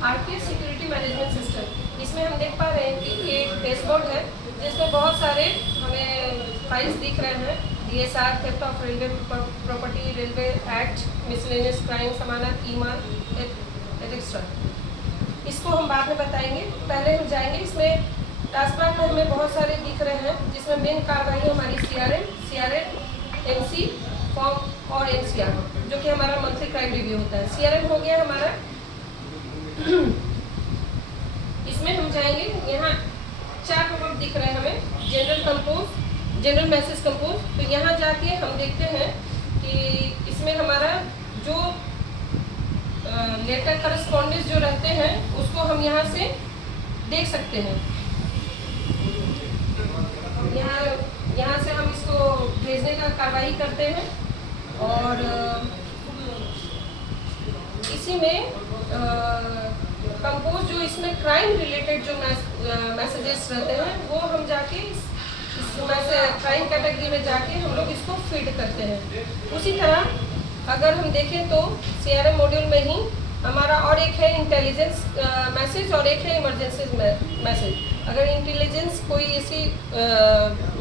RPF security management system. इसमें हम देख पा रहे हैं कि ये एक डैशबोर्ड है जिसमें बहुत सारे हमें फाइल्स दिख रहे हैं। DSR, theft of railway property, railway act, miscellaneous crime, समानत, ईमान, एक्स्ट्रा। इसको हम बाद में बताएंगे। पहले हम जाएंगे इसमें टास्क बार में हमें बहुत सारे दिख रहे हैं जिसमें मेन कार्रवाई हमारी CRM, MC, फॉर्म और MCR, जो कि हमारा मंथली क्राइम रिव्यू होता है। CRM हो गया हमारा। इसमें हम जाएंगे, यहाँ 4 पॉपअप दिख रहे हैं हमें। General compose, general message compose. तो यहाँ जाके हम देखते हैं कि इसमें हमारा जो लेटर करस्पॉन्डेंस जो रहते हैं उसको हम यहाँ से देख सकते हैं। यहाँ से हम इसको भेजने का कार्रवाई करते हैं और इसी में कंपोज जो इसमें क्राइम रिलेटेड जो मैसेजेस रहते हैं वो हम जाके इसमें से क्राइम कैटेगरी में जाके हम लोग इसको फीड करते हैं। उसी तरह अगर हम देखें तो CRM मॉड्यूल में ही हमारा और एक है इंटेलिजेंस मैसेज और एक है इमरजेंसी मैसेज। अगर इंटेलिजेंस कोई ऐसी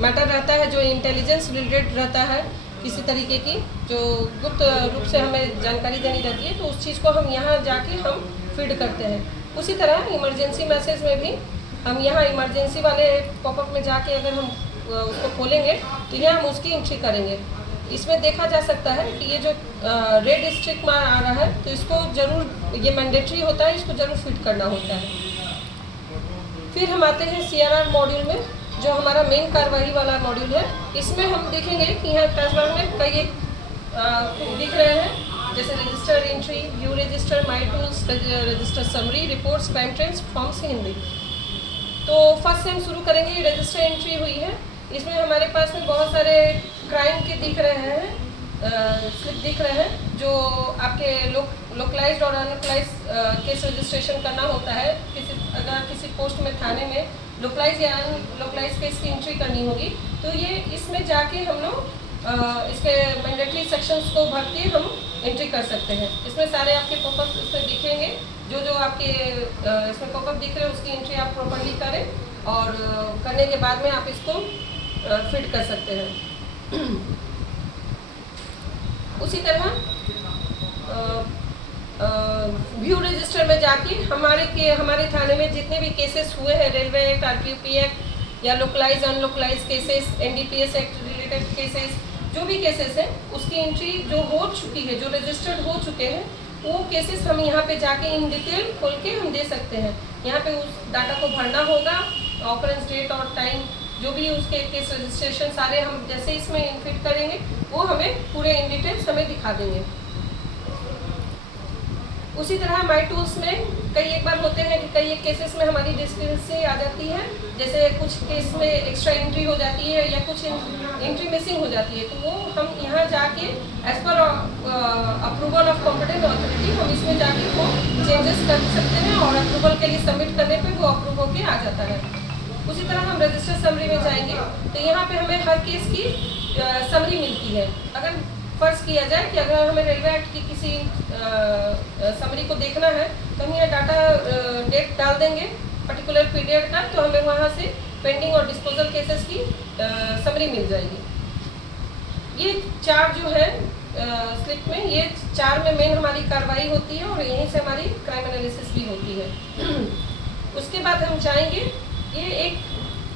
मैटर रहता है जो इंटेलिजेंस रिलेटेड रहता है किसी तरीके की, जो गुप्त रूप से हमें जानकारी देनी रहती है, तो उस चीज़ को हम यहाँ जाके हम फीड करते हैं। उसी तरह इमरजेंसी मैसेज में भी हम यहाँ इमरजेंसी वाले पॉपअप में जाके अगर हम उसको खोलेंगे तो यहाँ हम उसकी एंट्री करेंगे। इसमें देखा जा सकता है कि ये जो रेड स्ट्रिक मार आ रहा है तो इसको जरूर, ये मैंडेटरी होता है, इसको जरूर फिट करना होता है। फिर हम आते हैं CRR मॉड्यूल में, जो हमारा मेन कार्रवाई वाला मॉड्यूल है। इसमें हम देखेंगे कि यहाँ टास्क में कई दिख रहे हैं, जैसे register entry, view register, my tools, register summary, reports, crime trends, forms Hindi. तो फर्स्ट से हम शुरू करेंगे। रजिस्टर एंट्री हुई है, इसमें हमारे पास में बहुत सारे क्राइम के दिख रहे हैं, स्लिप दिख रहे हैं, जो आपके लोकलाइज्ड और अनलोकलाइज्ड केस रजिस्ट्रेशन करना होता है। अगर किसी पोस्ट में थाने में लोकलाइज या अनलोकलाइज केस की एंट्री करनी होगी तो ये इसमें जाके हम लोग इसके मैंडेटरी सेक्शंस को भर के हम एंट्री कर सकते हैं। इसमें सारे आपके पॉपअप इसमें दिखेंगे, जो आपके इसमें पॉपअप दिख रहे हैं उसकी एंट्री आप प्रॉपर्ली करें और करने के बाद में आप इसको फिट कर सकते हैं। उसी तरह व्यू रजिस्टर में जाके हमारे थाने में जितने भी केसेस हुए हैं, रेलवे एक्ट, RPUP एक्ट या localise unlocalise cases, NDPS act related cases, जो भी केसेस हैं उसकी एंट्री जो हो चुकी है, जो रजिस्टर्ड हो चुके हैं, वो केसेस हम यहाँ पे जाके इन डिटेल खोल के हम दे सकते हैं। यहाँ पे उस डाटा को भरना होगा, ऑकरेंस डेट और टाइम, जो भी उसके केस रजिस्ट्रेशन सारे हम जैसे इसमें इनफिट करेंगे वो हमें पूरे इन डिटेल्स हमें दिखा देंगे। उसी तरह माई टूल्स में कई एक बार होते हैं कि कई एक केसेस में हमारी डिस्क्रिपेंसी आ जाती है, जैसे कुछ केस में एक्स्ट्रा एंट्री हो जाती है या कुछ एंट्री मिसिंग हो जाती है, तो वो हम यहाँ जाके as per approval of competent authority हम इसमें जाके वो चेंजेस कर सकते हैं और अप्रूवल के लिए सबमिट करने पे वो अप्रूव होके आ जाता है। उसी तरह हम रजिस्टर समरी में जाएंगे तो यहाँ पे हमें हर केस की समरी मिलती है। अगर फर्ज किया जाए कि अगर हमें रेलवे एक्ट की किसी समरी को देखना है तो हम यहाँ डाटा डेट डाल देंगे पर्टिकुलर पीरियड का, तो हमें वहाँ से पेंडिंग और डिस्पोजल केसेस की समरी मिल जाएगी। ये 4 जो है स्लिप में, ये 4 में मेन हमारी कार्रवाई होती है और यहीं से हमारी क्राइम एनालिसिस भी होती है। उसके बाद हम जाएंगे, ये एक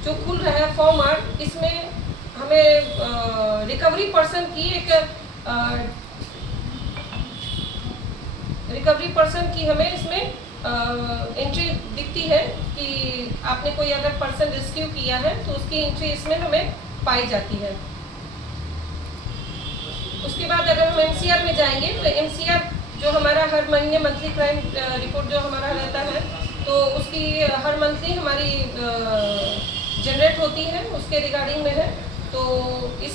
जो खुल रहा है फॉर्म आर्ट, इसमें हमें रिकवरी पर्सन की हमें इसमें एंट्री दिखती है कि आपने कोई अगर पर्सन रेस्क्यू किया है तो उसकी एंट्री इसमें हमें पाई जाती है। उसके बाद अगर हम MCR में जाएंगे तो MCR जो हमारा हर महीने मंथली क्राइम रिपोर्ट जो हमारा रहता है तो उसकी हर मंथली हमारी जनरेट होती है, उसके रिगार्डिंग में है। तो इस